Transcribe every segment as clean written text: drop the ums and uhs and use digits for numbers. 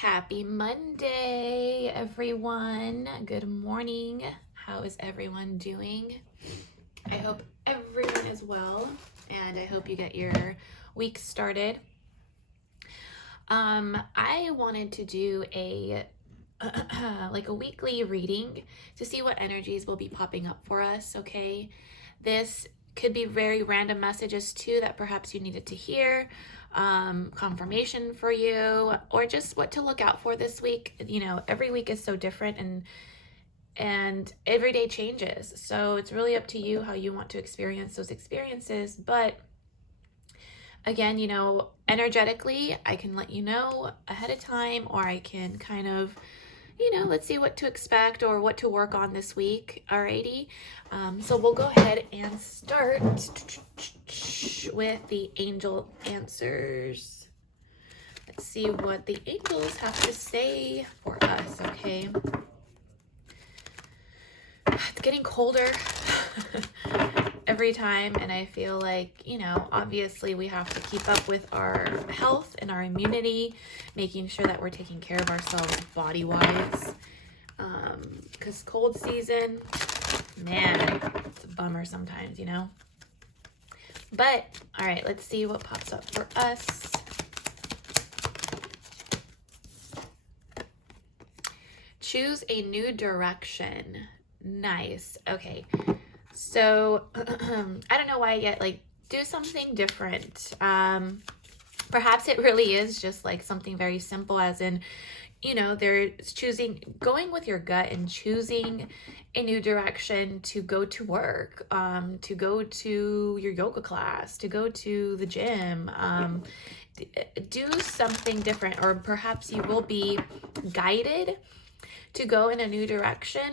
Happy Monday, everyone. Good morning. How is everyone doing? I hope everyone is well, and I hope you get your week started. I wanted to do a like a weekly reading to see what energies will be popping up for us, okay? This could be very random messages too that perhaps you needed to hear, confirmation for you, or just what to look out for this week. You know, every week is so different, and every day changes. So it's really up to you how you want to experience those experiences. But again, you know, energetically, I can let you know ahead of time, or I can kind of, you know, let's see what to expect or what to work on this week. Alrighty. So we'll go ahead and start with the angel answers. Let's see what the angels have to say for us, okay? It's getting colder every time, and I feel like, you know, obviously we have to keep up with our health and our immunity, making sure that we're taking care of ourselves body-wise. Because cold season, man, it's a bummer sometimes, you know? But, all right, let's see what pops up for us. Choose a new direction. Nice. Okay. So, I don't know why yet, like, do something different. Perhaps it really is just like something very simple, as in, you know, there's going with your gut and choosing a new direction to go to work, to go to your yoga class, to go to the gym, do something different, or perhaps you will be guided to go in a new direction.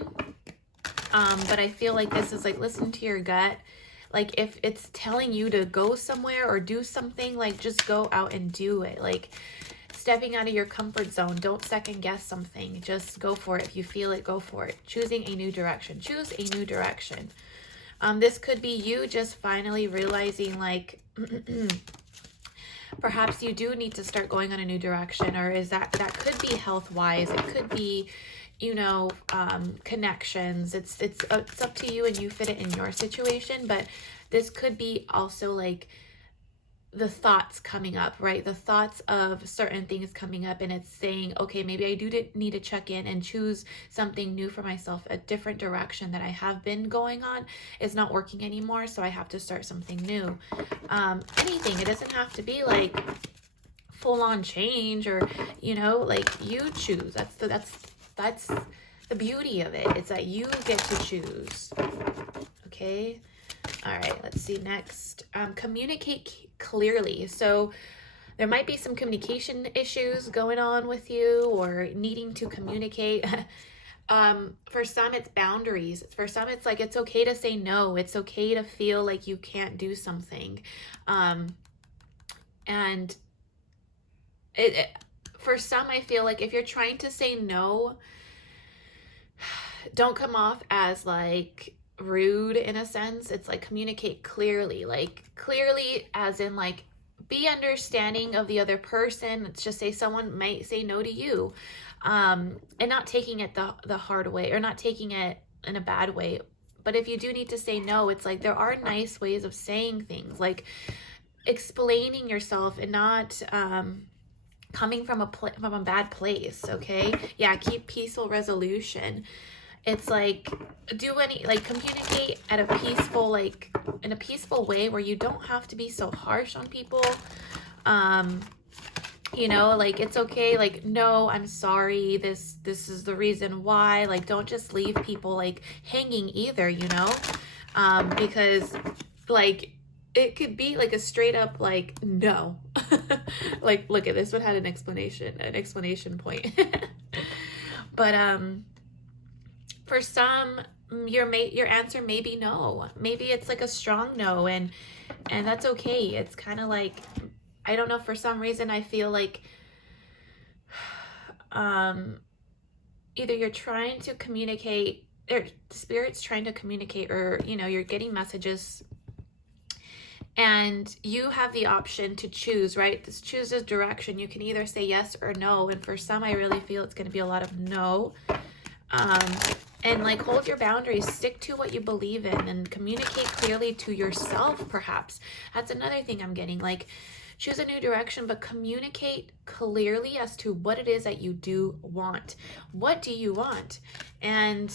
But I feel like this is like, listen to your gut. Like, if it's telling you to go somewhere or do something, like, just go out and do it. Like, stepping out of your comfort zone. Don't second guess something. Just go for it. If you feel it, go for it. Choosing a new direction. Choose a new direction. This could be you just finally realizing, like, perhaps you do need to start going on a new direction, or is that could be health wise. It could be, you know, connections. It's up to you, and you fit it in your situation. But this could be also like the thoughts coming up, right? The thoughts of certain things coming up, and it's saying, okay, maybe I do need to check in and choose something new for myself. A different direction that I have been going on is not working anymore, so I have to start something new. Anything. It doesn't have to be like full-on change, or, you know, like, you choose. That's the beauty of it. It's that you get to choose. Okay. All right, let's see next. Communicate clearly. So there might be some communication issues going on with you, or needing to communicate. For some, it's boundaries. For some, it's like, it's okay to say no. It's okay to feel like you can't do something. And for some, I feel like if you're trying to say no, don't come off as like rude in a sense. It's like, communicate clearly, like clearly as in like, be understanding of the other person. Let's just say someone might say no to you, and not taking it the hard way, or not taking it in a bad way. But if you do need to say no, it's like, there are nice ways of saying things, like explaining yourself, and not coming from a bad place. Okay, yeah, keep peaceful resolution. It's like, communicate at a peaceful, like in a peaceful way, where you don't have to be so harsh on people. You know, like, it's okay, like, no, I'm sorry, this is the reason why. Like, don't just leave people like hanging either, you know, because like, it could be like a straight up like no. Like, look at this one, had an explanation point. But for some, your answer may be no. Maybe it's like a strong no, and that's okay. It's kind of like, I don't know, for some reason I feel like either you're trying to communicate, or spirit's trying to communicate, or, you know, you're getting messages, And you have the option to choose, right? This chooses direction. You can either say yes or no. And for some, I really feel it's going to be a lot of no. And like, hold your boundaries, stick to what you believe in, and communicate clearly to yourself, perhaps. That's another thing I'm getting. Like, choose a new direction, but communicate clearly as to what it is that you do want. What do you want? And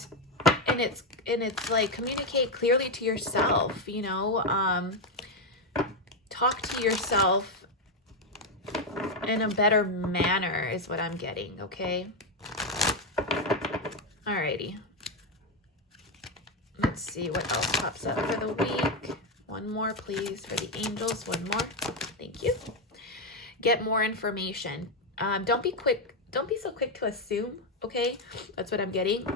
it's like, communicate clearly to yourself, you know, talk to yourself in a better manner is what I'm getting, okay? Alrighty. Let's see what else pops up for the week. One more, please, for the angels. One more. Thank you. Get more information. Don't be so quick to assume, okay? That's what I'm getting.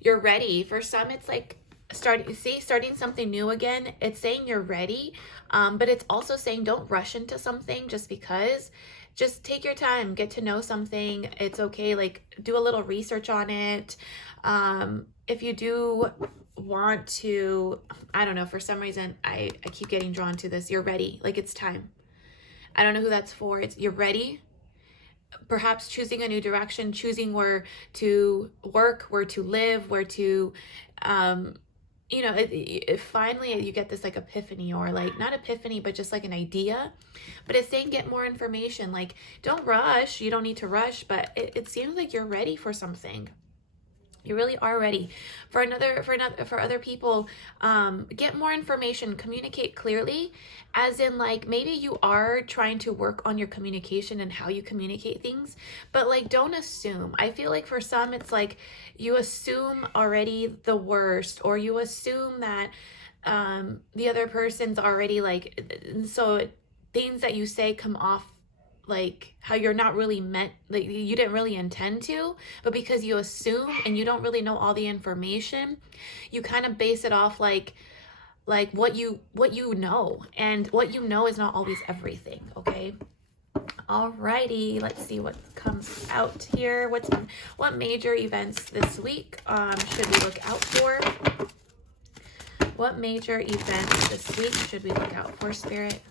You're ready. For some, it's like starting something new again. It's saying you're ready, but it's also saying don't rush into something just because. Just take your time, get to know something. It's okay. Like, do a little research on it. If you do want to, I don't know, for some reason, I keep getting drawn to this. You're ready. Like, it's time. I don't know who that's for. You're ready. Perhaps choosing a new direction, choosing where to work, where to live, where to, you know, finally you get this like epiphany, or like not epiphany, but just like an idea. But it's saying get more information. Like, don't rush. You don't need to rush, but it seems like you're ready for something. You really are ready. For other people, get more information, communicate clearly, as in like, maybe you are trying to work on your communication and how you communicate things, but like, don't assume. I feel like for some, it's like you assume already the worst, or you assume that the other person's already like, so things that you say come off like how you're not really meant, like you didn't really intend to, but because you assume and you don't really know all the information, you kind of base it off like what you know, and what you know is not always everything, okay? Alrighty, let's see what comes out here. What major events this week should we look out for? What major events this week should we look out for, Spirit?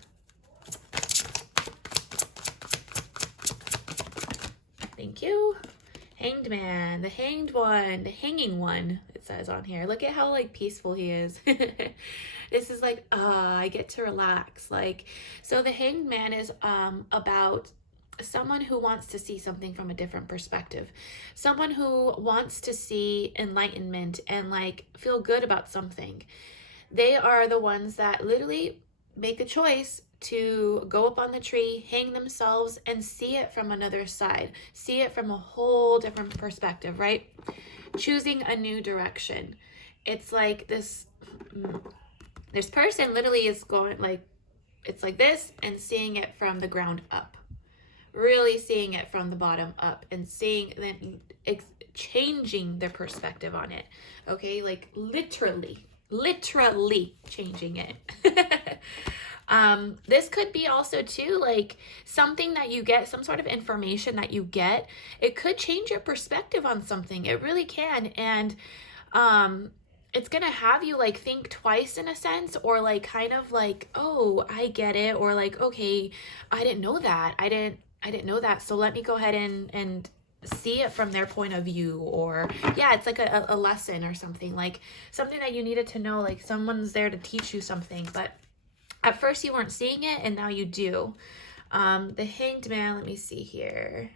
Thank you. Hanged Man, the hanged one, the hanging one, it says on here. Look at how like peaceful he is. This is like, I get to relax. Like, so the hanged man is about someone who wants to see something from a different perspective. Someone who wants to see enlightenment and like feel good about something. They are the ones that literally make a choice to go up on the tree, hang themselves, and see it from another side. See it from a whole different perspective, right? Choosing a new direction. It's like this person literally is going like, it's like this, and seeing it from the ground up. Really seeing it from the bottom up, and seeing, then changing their perspective on it. Okay, like literally changing it. This could be also too like something that you get, some sort of information that you get. It could change your perspective on something. It really can. And it's gonna have you like think twice in a sense, or like kind of like, oh, I get it, or like, okay, I didn't know that. I didn't know that. So let me go ahead and see it from their point of view. Or yeah, it's like a lesson or something, like something that you needed to know, like someone's there to teach you something, but at first you weren't seeing it and now you do. The hanged man, let me see here.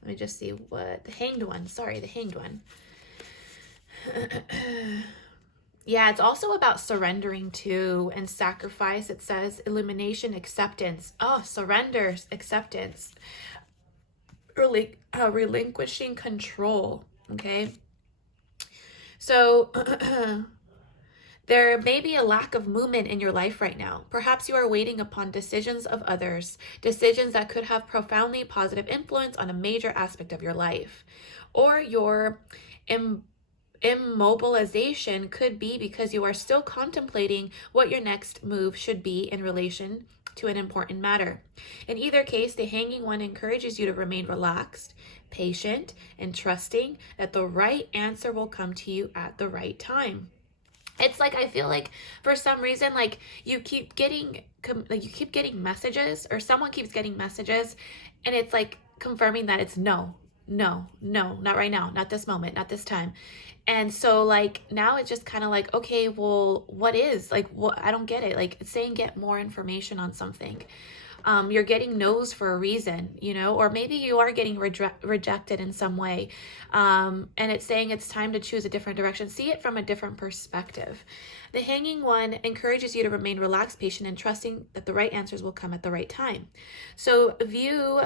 Let me just see what the hanged one, sorry, the hanged one. Yeah, it's also about surrendering to and sacrifice. It says elimination, acceptance. Oh, surrender, acceptance. Relinquishing control. Okay. So there may be a lack of movement in your life right now. Perhaps you are waiting upon decisions of others, decisions that could have profoundly positive influence on a major aspect of your life. Or your immobilization could be because you are still contemplating what your next move should be in relation to an important matter. In either case, the hanging one encourages you to remain relaxed, patient, and trusting that the right answer will come to you at the right time. It's like, I feel like for some reason, like you keep getting messages, or someone keeps getting messages, and it's like confirming that it's no, no, no, not right now, not this moment, not this time. And so like now it's just kind of like, okay, well, what is like, what, I don't get it. Like it's saying get more information on something. You're getting no's for a reason, you know, or maybe you are getting rejected in some way. And it's saying it's time to choose a different direction. See it from a different perspective. The Hanging One encourages you to remain relaxed, patient, and trusting that the right answers will come at the right time. So view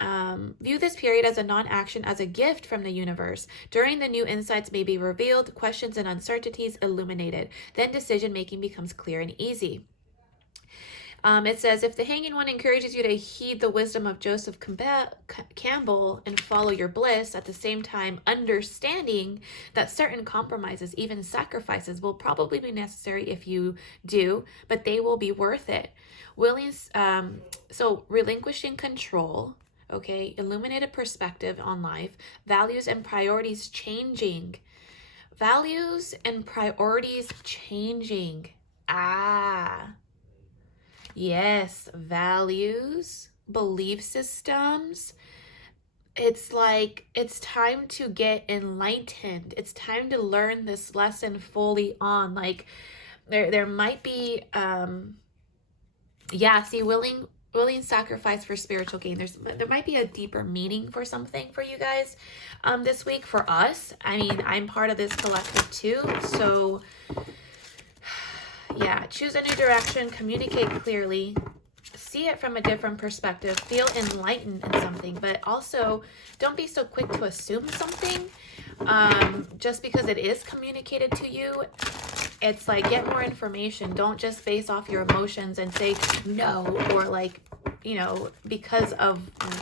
this period as a non-action, as a gift from the universe. During the new insights may be revealed, questions and uncertainties illuminated. Then decision making becomes clear and easy. It says, if the Hanging One encourages you to heed the wisdom of Joseph Campbell and follow your bliss, at the same time understanding that certain compromises, even sacrifices, will probably be necessary if you do, but they will be worth it. So relinquishing control, okay, illuminated perspective on life, values and priorities changing. Values and priorities changing. Yes, values, belief systems. It's like it's time to get enlightened. It's time to learn this lesson fully on. Like there might be willing sacrifice for spiritual gain. There might be a deeper meaning for something for you guys this week. For us, I mean, I'm part of this collective too, so yeah, choose a new direction, communicate clearly, see it from a different perspective, feel enlightened in something, but also don't be so quick to assume something just because it is communicated to you. It's like, get more information. Don't just base off your emotions and say no, or like, you know, because of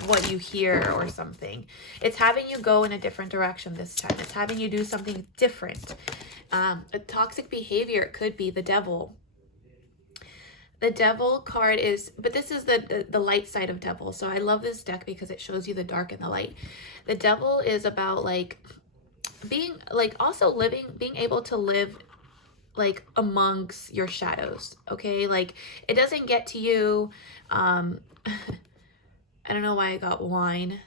what you hear or something. It's having you go in a different direction this time. It's having you do something different. A toxic behavior could be the devil. The devil card is, but this is the light side of devil. So I love this deck because it shows you the dark and the light. The devil is about like being like also living, being able to live like amongst your shadows. Okay. Like it doesn't get to you. I don't know why I got wine.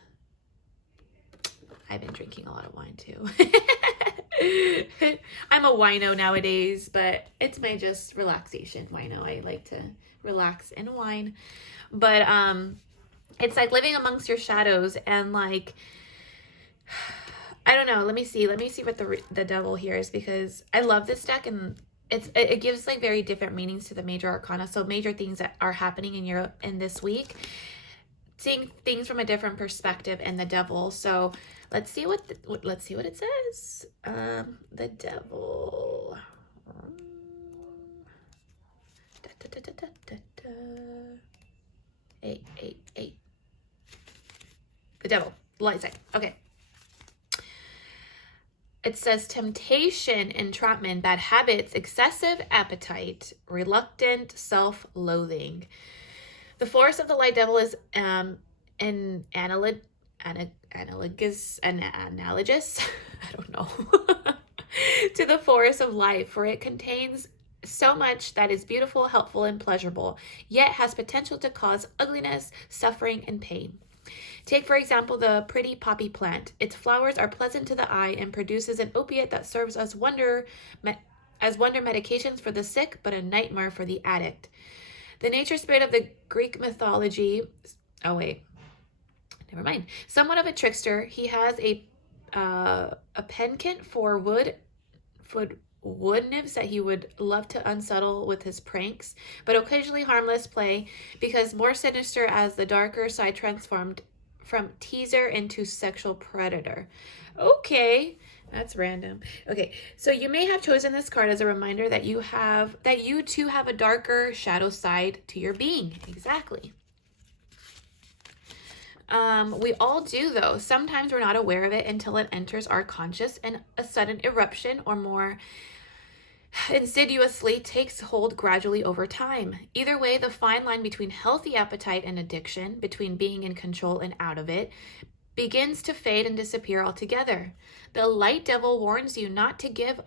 I've been drinking a lot of wine too. I'm a wino nowadays, but it's my just relaxation wino. I like to relax and wine. But it's like living amongst your shadows, and like I don't know. Let me see what the devil here is, because I love this deck, and it gives like very different meanings to the major arcana. So major things that are happening in this week, seeing things from a different perspective, and the devil. So let's see what it says. The devil. Eight. The devil. Light side. Okay. It says temptation, entrapment, bad habits, excessive appetite, reluctant self-loathing. The force of the light devil is an analogous, I don't know, to the force of life, for it contains so much that is beautiful, helpful, and pleasurable, yet has potential to cause ugliness, suffering, and pain. Take, for example, the pretty poppy plant. Its flowers are pleasant to the eye and produces an opiate that serves as wonder medications for the sick, but a nightmare for the addict. The nature spirit of the Greek mythology, somewhat of a trickster, he has a penchant for wood nymphs that he would love to unsettle with his pranks, but occasionally harmless play, because more sinister as the darker side transformed from teaser into sexual predator. Okay, that's random. Okay, so you may have chosen this card as a reminder that you too have a darker shadow side to your being. Exactly. We all do, though. Sometimes we're not aware of it until it enters our conscious, and a sudden eruption or more insidiously takes hold gradually over time. Either way, the fine line between healthy appetite and addiction, between being in control and out of it, begins to fade and disappear altogether. The light devil warns you not to give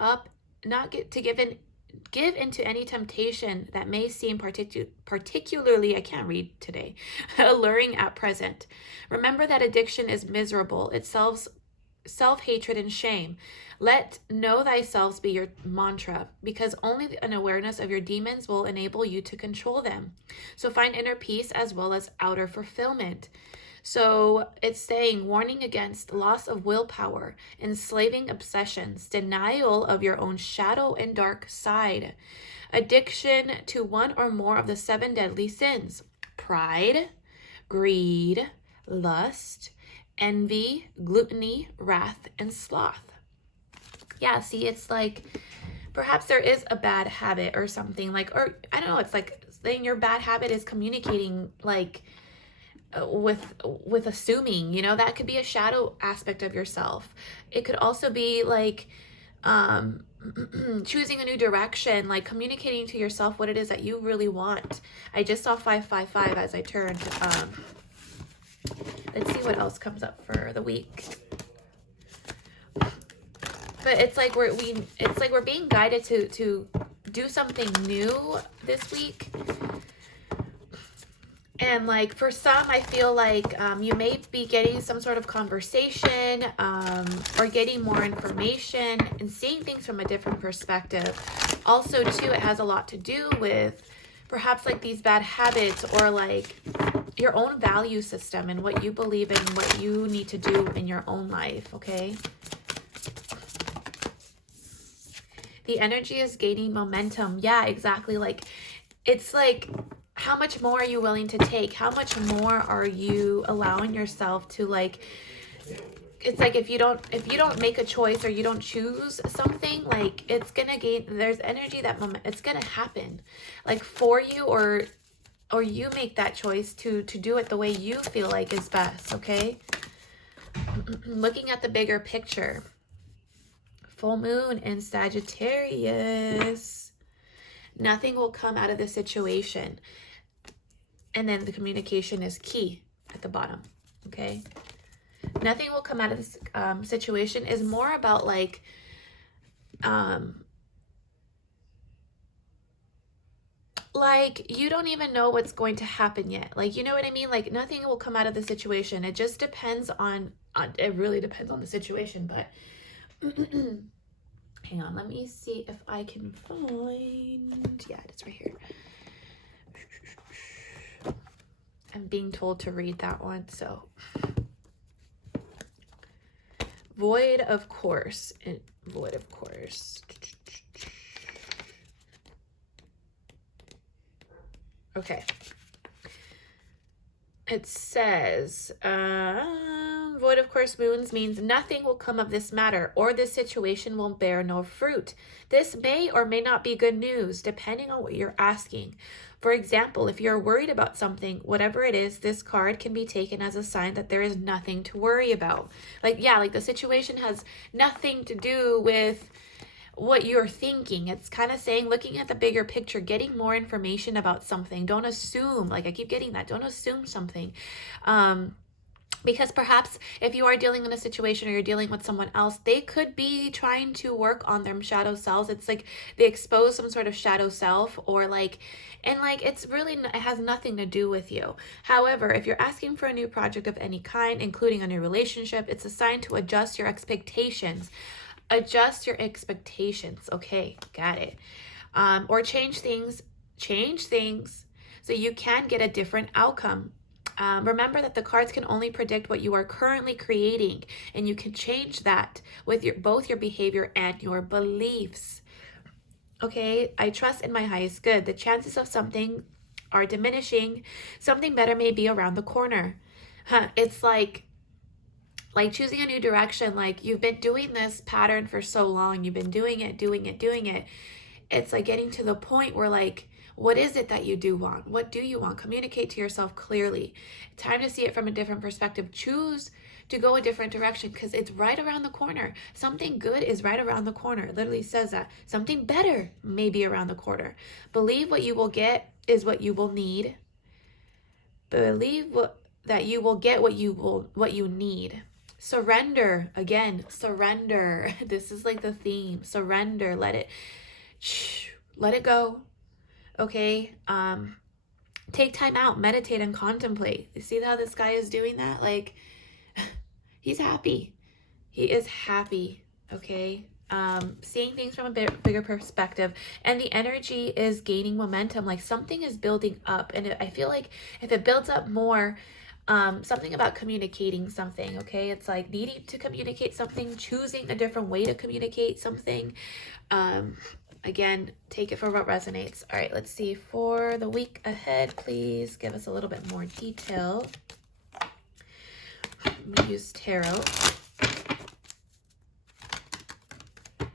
give into any temptation that may seem particularly, I can't read today, alluring at present. Remember that addiction is miserable. It self-hatred and shame. Let know thyself be your mantra, because only an awareness of your demons will enable you to control them. So find inner peace as well as outer fulfillment. So it's saying warning against loss of willpower, enslaving obsessions, denial of your own shadow and dark side, addiction to one or more of the 7 deadly sins: pride, greed, lust, envy, gluttony, wrath, and sloth. Yeah, see, it's like perhaps there is a bad habit or something, like, or I don't know, it's like saying your bad habit is communicating like with assuming, you know, that could be a shadow aspect of yourself. It could also be like choosing a new direction, like communicating to yourself what it is that you really want. I just saw 555 as I turned. Let's see what else comes up for the week. But it's like we're being guided to do something new this week. And like for some, I feel like you may be getting some sort of conversation or getting more information and seeing things from a different perspective. Also, too, it has a lot to do with perhaps like these bad habits or like your own value system and what you believe in, what you need to do in your own life, okay? The energy is gaining momentum. Yeah, exactly. Like, it's like, how much more are you willing to take? How much more are you allowing yourself to, like, it's like if you don't make a choice or you don't choose something, like, it's gonna gain, there's energy, that moment, it's gonna happen like for you, or you make that choice to do it the way you feel like is best, okay? Looking at the bigger picture, full moon in Sagittarius, nothing will come out of the situation. And then the communication is key at the bottom, okay? Nothing will come out of this situation is more about like, you don't even know what's going to happen yet. Like, you know what I mean? Like, nothing will come out of the situation. It just depends on it really depends on the situation, but hang on, let me see if I can find, yeah, it's right here. I'm being told to read that one, so. Void of course. Void of course. Okay. It says, void of course moons means nothing will come of this matter, or this situation will bear no fruit. This may or may not be good news, depending on what you're asking. For example, if you're worried about something, whatever it is, this card can be taken as a sign that there is nothing to worry about. Like, yeah, like the situation has nothing to do with what you're thinking. It's kind of saying, looking at the bigger picture, getting more information about something. Don't assume, like I keep getting that, don't assume something. Because perhaps if you are dealing in a situation or you're dealing with someone else, they could be trying to work on their shadow selves. It's like they expose some sort of shadow self, or like, and like it's really, it has nothing to do with you. However, if you're asking for a new project of any kind, including a new relationship, it's a sign to adjust your expectations. Adjust your expectations. Okay, got it. Or change things so you can get a different outcome. Remember that the cards can only predict what you are currently creating, and you can change that with both your behavior and your beliefs. Okay, I trust in my highest good. The chances of something are diminishing. Something better may be around the corner. It's like choosing a new direction. Like, you've been doing this pattern for so long. You've been doing it. It's like getting to the point where, like, what is it that you do want? What do you want? Communicate to yourself clearly. Time to see it from a different perspective. Choose to go a different direction, because it's right around the corner. Something good is right around the corner. It literally says that. Something better may be around the corner. Believe what you will get is what you will need. Believe that you will get what you need. Surrender. Again, surrender. This is like the theme. Surrender. Let it Let it go. Okay. Take time out, meditate and contemplate. You see how this guy is doing that? Like, he's happy. He is happy. Okay. Seeing things from a bigger perspective, and the energy is gaining momentum. Like something is building up, and I feel like if it builds up more, something about communicating something. Okay, it's like needing to communicate something, choosing a different way to communicate something. Again, take it for what resonates. All right, let's see for the week ahead. Please give us a little bit more detail. Let me use tarot.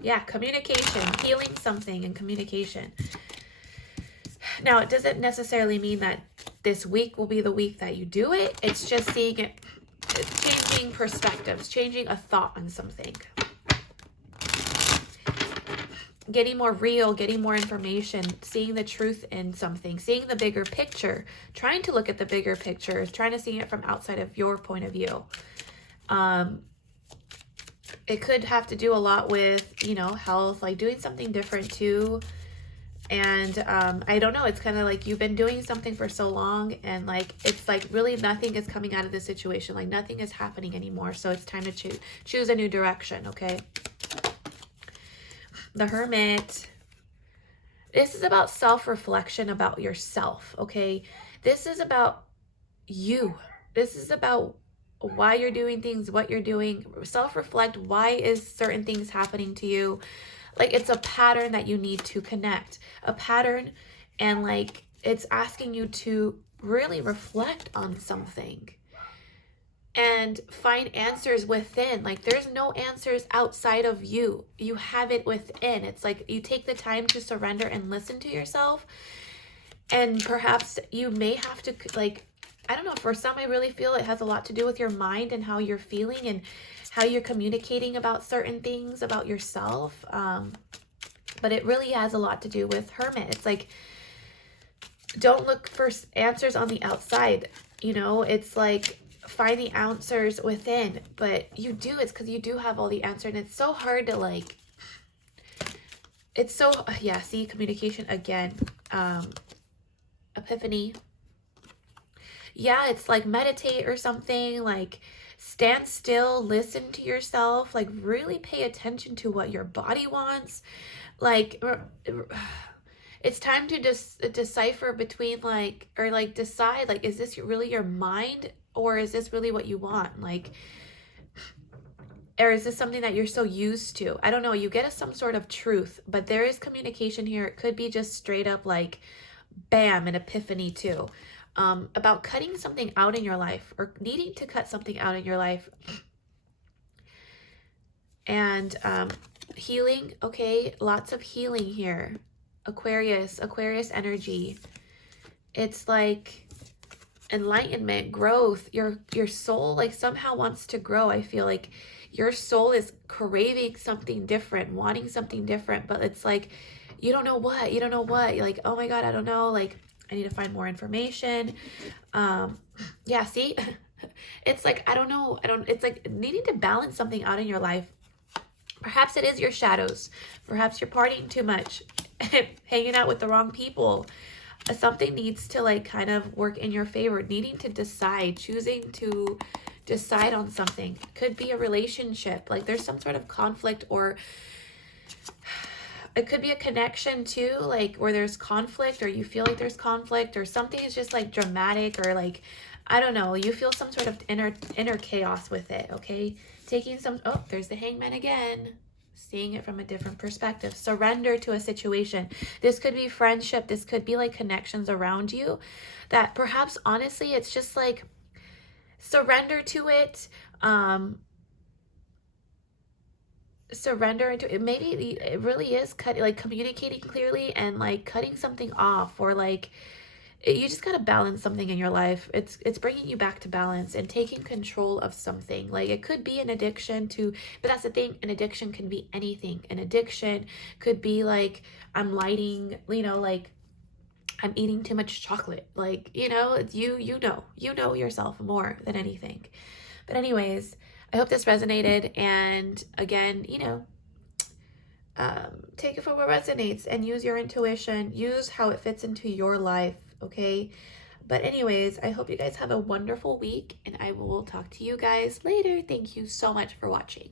Yeah, communication, healing something and communication. Now, it doesn't necessarily mean that this week will be the week that you do it. It's just seeing it, changing perspectives, changing a thought on something. Getting more real, getting more information, seeing the truth in something, seeing the bigger picture, trying to look at the bigger picture, trying to see it from outside of your point of view. It could have to do a lot with, you know, health, like doing something different too. And I don't know, it's kind of like you've been doing something for so long, and like it's like really nothing is coming out of this situation, like nothing is happening anymore. So it's time to choose a new direction. Okay. The Hermit. This is about self-reflection, about yourself. Okay. This is about you. This is about why you're doing things, what you're doing. Self-reflect. Why is certain things happening to you? Like it's a pattern that you need to connect, a pattern, and like it's asking you to really reflect on something and find answers within. Like there's no answers outside of you. You have it within. It's like you take the time to surrender and listen to yourself. And perhaps you may have to, like, I don't know, for some, I really feel it has a lot to do with your mind and how you're feeling and how you're communicating about certain things about yourself. But it really has a lot to do with Hermit. It's like, don't look for answers on the outside. You know, it's like find the answers within. But you do, it's because you do have all the answers. And it's so hard to like, it's so, yeah, see, communication again. Epiphany. Yeah, it's like meditate or something, like stand still, listen to yourself, like really pay attention to what your body wants. Like it's time to just decipher between like, or like decide, like, is this really your mind or is this really what you want? Like, or is this something that you're so used to? I don't know. You get some sort of truth, but there is communication here. It could be just straight up like, bam, an epiphany too. About cutting something out in your life or needing to cut something out in your life. And healing, okay, lots of healing here. Aquarius energy. It's like enlightenment, growth. Your soul like somehow wants to grow. I feel like your soul is craving something different, wanting something different, but it's like you don't know what. You're like, oh my God, I don't know. Like, I need to find more information. Yeah, see, it's like, I don't know. It's like needing to balance something out in your life. Perhaps it is your shadows. Perhaps you're partying too much, hanging out with the wrong people. Something needs to like kind of work in your favor, needing to decide, choosing to decide on something. Could be a relationship. Like there's some sort of conflict, or it could be a connection too, like where there's conflict or you feel like there's conflict or something is just like dramatic or like, I don't know, you feel some sort of inner chaos with it, okay? Taking some, oh, there's the Hangman again. Seeing it from a different perspective. Surrender to a situation. This could be friendship. This could be like connections around you that perhaps honestly, it's just like surrender to it. Surrender into it. Maybe it really is like communicating clearly and like cutting something off, or like you just got to balance something in your life. It's bringing you back to balance and taking control of something. Like it could be an addiction to, but that's the thing, an addiction can be anything. An addiction could be like I'm lighting, you know, like I'm eating too much chocolate. Like, you know, you know yourself more than anything. But anyways, I hope this resonated. And again, you know, take it for what resonates and use your intuition, use how it fits into your life, okay? But anyways, I hope you guys have a wonderful week, and I will talk to you guys later. Thank you so much for watching.